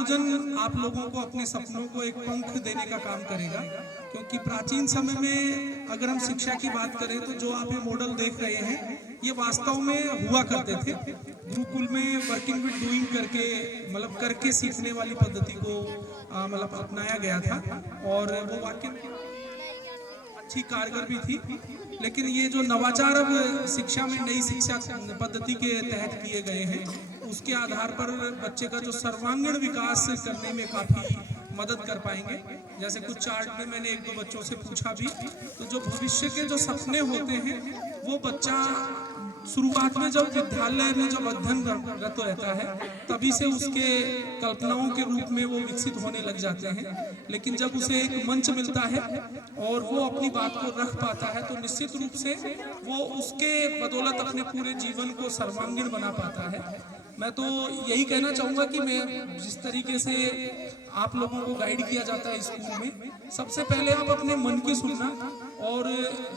आयोजन आप लोगों को अपने सपनों को एक पंख देने का काम करेगा, क्योंकि प्राचीन समय में अगर हम शिक्षा की बात करें तो जो आप ये मॉडल देख रहे हैं ये वास्तव में हुआ करते थे। गुरुकुल में वर्किंग विद डूइंग करके, मतलब करके सीखने वाली पद्धति को मतलब अपनाया गया था, और वो वाक्य अच्छी कारगर भी थी। लेकिन ये जो नवाचार अब शिक्षा में नई शिक्षा पद्धति के तहत किए गए हैं, उसके आधार पर बच्चे का जो सर्वांगीण विकास करने में काफी मदद कर पाएंगे। जैसे कुछ चार्ट में मैंने एक दो बच्चों से पूछा भी, तो जो भविष्य के जो सपने होते हैं वो बच्चा शुरुआत में जब विद्यालय में जब अध्ययनरत रहता है तभी से उसके कल्पनाओं के रूप में वो विकसित होने लग जाते हैं। लेकिन जब उसे एक मंच मिलता है और वो अपनी बात को रख पाता है तो निश्चित रूप से वो उसके बदौलत अपने पूरे जीवन को सर्वांगीण बना पाता है। मैं तो यही कहना चाहूँगा कि मैं जिस तरीके से आप लोगों को गाइड किया जाता है स्कूल में, सबसे पहले आप अपने मन की सुनना, और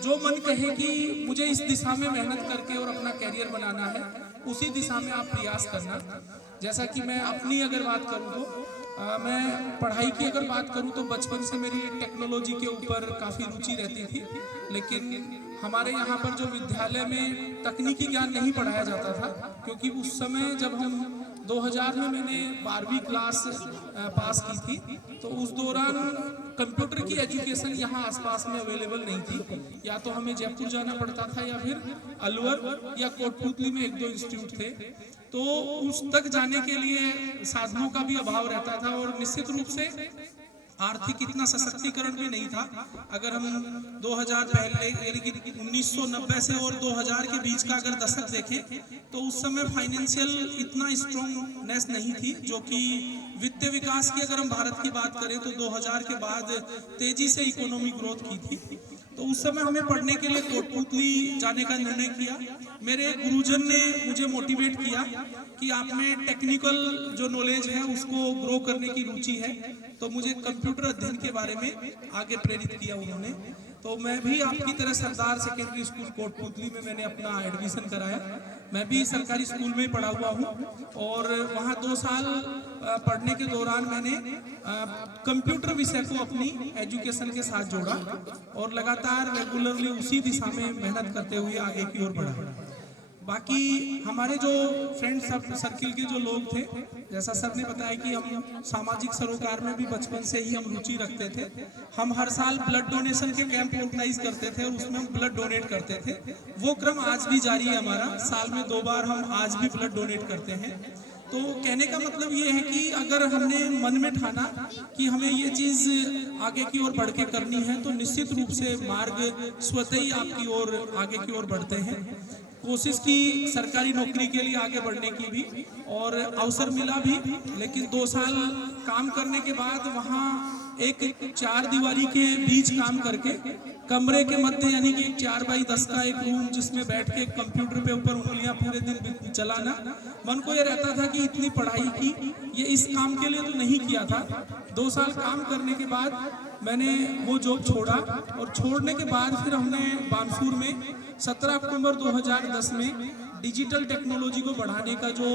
जो मन कहे कि मुझे इस दिशा में मेहनत करके और अपना कैरियर बनाना है, उसी दिशा में आप प्रयास करना। जैसा कि मैं अपनी अगर बात करूँ तो मैं पढ़ाई की अगर बात करूँ तो बचपन से मेरी टेक्नोलॉजी के ऊपर काफ़ी रुचि रहती थी। लेकिन हमारे यहाँ पर जो विद्यालय में तकनीकी ज्ञान नहीं पढ़ाया जाता था, क्योंकि उस समय जब हम 2000 में मैंने 12वीं क्लास पास की थी, तो उस दौरान कंप्यूटर की एजुकेशन यहाँ आसपास में अवेलेबल नहीं थी। या तो हमें जयपुर जाना पड़ता था या फिर अलवर या कोटपुतली में एक दो इंस्टीट्यूट थे, तो उस तक जाने के लिए साधनों का भी अभाव रहता था, और निश्चित रूप से आर्थिक इतना सशक्तिकरण भी नहीं था। अगर हम 2000 पहले यानी कि 1990 से और 2000 के बीच का अगर दशक देखें तो उस समय फाइनेंशियल इतना स्ट्रॉन्गनेस नहीं थी, जो कि वित्तीय विकास की अगर हम भारत की बात करें तो 2000 के बाद तेजी से इकोनॉमी ग्रोथ की थी। तो उस समय हमें पढ़ने के लिए कोटपुतली जाने का निर्णय किया। मेरे गुरुजन ने मुझे मोटिवेट किया कि आप में टेक्निकल जो नॉलेज है उसको ग्रो करने की रुचि है, तो मुझे कंप्यूटर अध्ययन के बारे में आगे प्रेरित किया उन्होंने। तो मैं भी आपकी तरह सरदार सेकेंडरी स्कूल कोटपुतली में मैंने अपना एडमिशन कराया। मैं भी सरकारी स्कूल में पढ़ा हुआ हूँ, और वहाँ 2 साल पढ़ने के दौरान मैंने कंप्यूटर विषय को अपनी एजुकेशन के साथ जोड़ा, और लगातार रेगुलरली उसी दिशा में मेहनत करते हुए आगे की ओर बढ़ा। बाकी हमारे जो फ्रेंड सर्किल के जो लोग थे, जैसा सर ने बताया कि हम सामाजिक सरोकार में भी बचपन से ही हम रुचि रखते थे। हम हर साल ब्लड डोनेशन के कैंप ऑर्गेनाइज करते थे और उसमें हम ब्लड डोनेट करते थे। वो क्रम आज भी जारी है हमारा, साल में 2 बार हम आज भी ब्लड डोनेट करते हैं। तो कहने का मतलब ये है कि अगर हमने मन में ठाना कि हमें ये चीज़ आगे की ओर बढ़ के करनी है, तो निश्चित रूप से मार्ग स्वतः ही आपकी ओर आगे की ओर बढ़ते हैं। कोशिश की सरकारी नौकरी के लिए आगे बढ़ने की भी, और अवसर मिला भी, लेकिन 2 साल काम करने के बाद वहाँ एक 4 दीवारी के बीच काम करके कमरे के मध्य यानी कि 4 बाई 10 का एक रूम जिसमें बैठ के कंप्यूटर पे ऊपर उंगलियां पूरे दिन चलाना, मन को ये रहता था कि इतनी पढ़ाई की, ये इस काम के लिए तो नहीं किया था। 2 साल काम करने के बाद मैंने वो जॉब छोड़ा, और छोड़ने के बाद फिर हमने बानसूर में 17 अक्टूबर 2010 में डिजिटल टेक्नोलॉजी को बढ़ाने का जो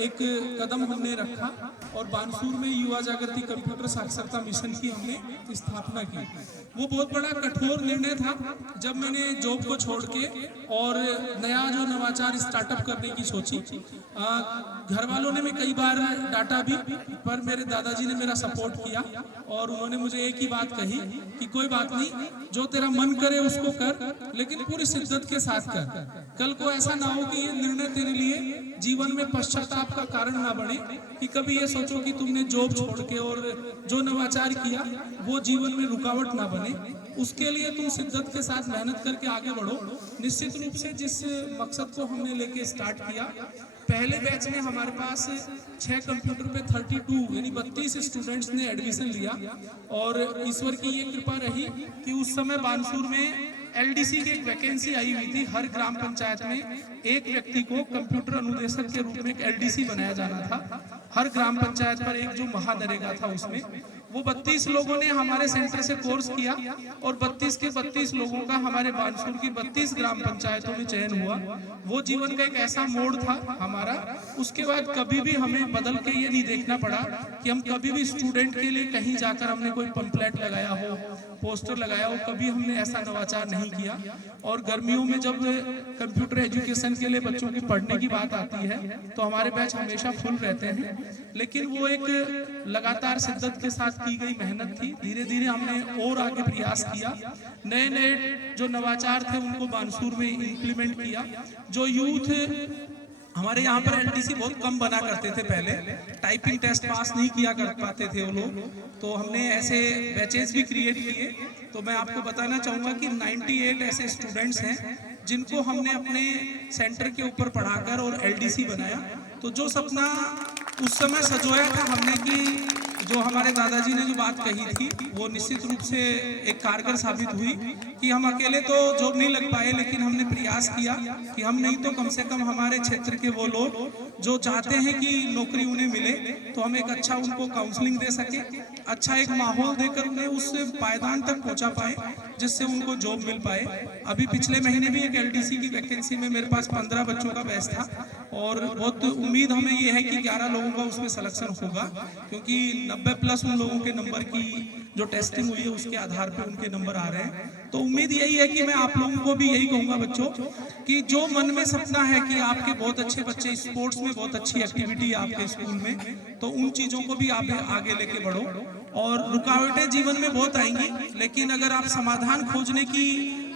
एक कदम हमने रखा, और बानसूर में युवा जागृति कंप्यूटर साक्षरता मिशन की हमने स्थापना की। वो बहुत बड़ा कठोर निर्णय था जब मैंने जॉब को छोड़ के और नया जो नवाचार स्टार्टअप करने की सोची। घर वालों ने मैं कई बार डांटा भी, पर मेरे दादाजी ने मेरा सपोर्ट किया, और उन्होंने मुझे एक ही बात कही कि कोई बात नहीं, जो तेरा मन करे उसको कर, लेकिन पूरी शिद्दत के साथ कर। कल को ऐसा ना हो कि ये निर्णय तेरे लिए जीवन में पश्चाताप का कारण ना बने, कि कभी ये सोचो कि तुमने जॉब छोड़ के और जो नवाचार किया वो जीवन में रुकावट ना बने। उसके लिए तुम शिद्दत के साथ मेहनत करके आगे बढ़ो। निश्चित रूप से जिस मकसद को हमने लेके स्टार्ट किया, पहले बैच में हमारे पास 6 कंप्यूटर पे 32 यानी 32 स्टूडेंट्स ने एडमिशन लिया, और ईश्वर की ये कृपा रही कि उस समय बानसूर में एलडीसी की एक वैकेंसी आई हुई थी। हर ग्राम पंचायत में एक व्यक्ति को कंप्यूटर अनुदेशक के रूप में एक एलडीसी बनाया जाना था। हर ग्राम पंचायत पर एक जो महानरेगा था उसमें, वो 32 लोगों ने हमारे सेंटर से कोर्स किया और 32 के 32 लोगों का हमारे बानसूर की 32 ग्राम पंचायतों में चयन हुआ। वो जीवन का एक ऐसा मोड़ था हमारा। उसके बाद कभी भी हमें बदल के ये नहीं देखना पड़ा कि हम कभी भी स्टूडेंट के लिए कहीं जाकर हमने कोई पंपलेट लगाया हो, पोस्टर लगाया हो, कभी हमने ऐसा नवाचार नहीं किया। और गर्मियों में जब कंप्यूटर एजुकेशन के लिए बच्चों की पढ़ने की बात आती है तो हमारे बैच हमेशा फुल रहते हैं, लेकिन वो एक लगातार शिद्दत के साथ की गई मेहनत थी। धीरे धीरे हमने और आगे प्रयास किया, नए नए जो नवाचार थे उनको बानसूर में इम्प्लीमेंट किया। जो यूथ हमारे यहाँ पर एलडीसी बहुत कम बना करते थे, पहले टाइपिंग टेस्ट पास नहीं किया कर पाते थे वो लोग, तो हमने ऐसे बैचेस भी क्रिएट किए। तो मैं आपको बताना चाहूँगा कि 98 ऐसे स्टूडेंट्स हैं जिनको हमने अपने सेंटर के ऊपर पढ़ाकर और एलडीसी बनाया। तो जो सपना उस समय सजोया था हमने कि जो हमारे दादाजी ने जो बात कही थी वो निश्चित रूप से एक कारगर साबित हुई कि हम अकेले तो जॉब नहीं लग पाए, लेकिन हमने प्रयास किया कि हम नहीं तो कम से कम हमारे क्षेत्र के वो लोग जो चाहते हैं कि नौकरी उन्हें मिले तो हम एक अच्छा उनको काउंसलिंग दे सके, अच्छा एक माहौल देकर उन्हें उस पायदान तक पहुंचा पाए जिससे उनको जॉब मिल पाए। अभी पिछले महीने भी एक एलडीसी की वैकेंसी में मेरे पास 15 बच्चों का बैच था और बहुत उम्मीद हमें ये है कि 11 लोगों का उसमें सिलेक्शन होगा, क्योंकि 90+ उन लोगों के नंबर की जो टेस्टिंग हुई है उसके आधार पर उनके नंबर आ रहे हैं। तो उम्मीद यही है कि मैं आप लोगों को भी यही कहूंगा बच्चों कि जो मन में सपना है कि आपके बहुत अच्छे बच्चे स्पोर्ट्स में बहुत अच्छी एक्टिविटी है आपके स्कूल में, तो उन चीजों को भी आप आगे लेके बढ़ो। और रुकावटें जीवन में बहुत आएंगी, लेकिन अगर आप समाधान खोजने की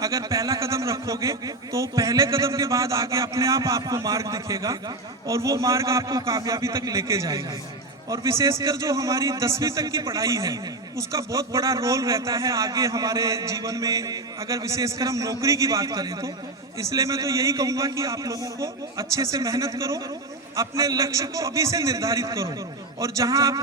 अगर पहला कदम रखोगे तो पहले कदम के बाद आगे अपने आप आपको मार्ग दिखेगा और वो मार्ग आपको कामयाबी तक लेके जाएगा। और विशेषकर जो हमारी 10वीं तक की पढ़ाई है उसका बहुत बड़ा रोल रहता है आगे हमारे जीवन में, अगर विशेषकर हम नौकरी की बात करें तो। इसलिए मैं तो यही कहूंगा कि आप लोगों को अच्छे से मेहनत करो, अपने लक्ष्य को अभी से निर्धारित करो, और जहां आप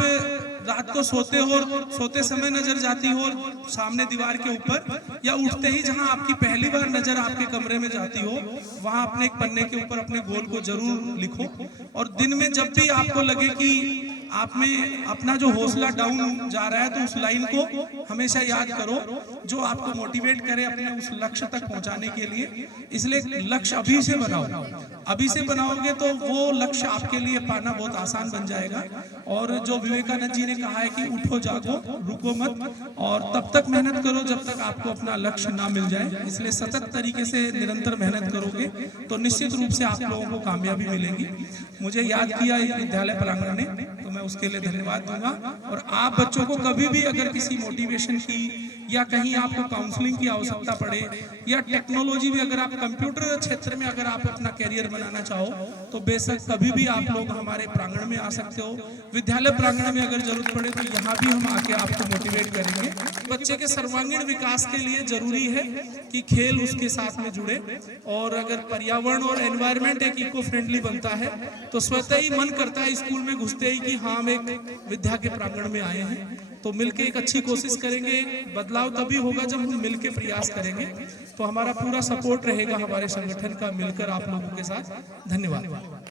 रात को सोते समय नजर जाती हो सामने दीवार के ऊपर, या उठते ही जहां आपकी पहली बार नजर आपके कमरे में जाती हो, वहां अपने एक पन्ने के ऊपर अपने गोल को जरूर लिखो। और दिन में जब भी आपको लगे कि आप में अपना जो हौसला डाउन जा रहा है तो उस लाइन को हमेशा याद करो जो आपको मोटिवेट करे अपने उस लक्ष्य तक पहुंचाने के लिए। इसलिए लक्ष्य अभी से बनाओ, अभी से बनाओगे तो वो लक्ष्य आपके लिए पाना बहुत आसान बन जाएगा। और जो विवेकानंद जी ने कहा है कि उठो जागो रुको मत, और तब तक मेहनत करो जब तक आपको अपना लक्ष्य ना मिल जाए। इसलिए सतत तरीके से निरंतर मेहनत करोगे तो निश्चित रूप से आप लोगों को कामयाबी मिलेगी। मुझे याद किया विद्यालय प्रांगण ने, तो मैं उसके लिए धन्यवाद दूंगा। और आप बच्चों को कभी भी अगर किसी मोटिवेशन की या कहीं आपको काउंसलिंग की आवश्यकता पड़े, या टेक्नोलॉजी में अगर आप कंप्यूटर क्षेत्र में अगर आप अपना कैरियर बनाना चाहो तो बेशक कभी भी आप लोग हमारे प्रांगण में आ सकते हो। विद्यालय प्रांगण में अगर जरूरत पड़े तो यहाँ भी हम आके आपको मोटिवेट करेंगे। बच्चे के सर्वांगीण विकास के लिए जरूरी है कि खेल उसके साथ में जुड़े, और अगर पर्यावरण और एनवायरनमेंट एक इको फ्रेंडली बनता है तो स्वतः ही मन करता है स्कूल में घुसते ही कि हाँ हम एक विद्या के प्रांगण में आए हैं। तो मिलके एक अच्छी कोशिश करेंगे, बदलाव तभी होगा जब हम मिलके प्रयास करेंगे। तो हमारा पूरा सपोर्ट रहेगा हमारे संगठन का मिलकर आप लोगों के साथ। धन्यवाद।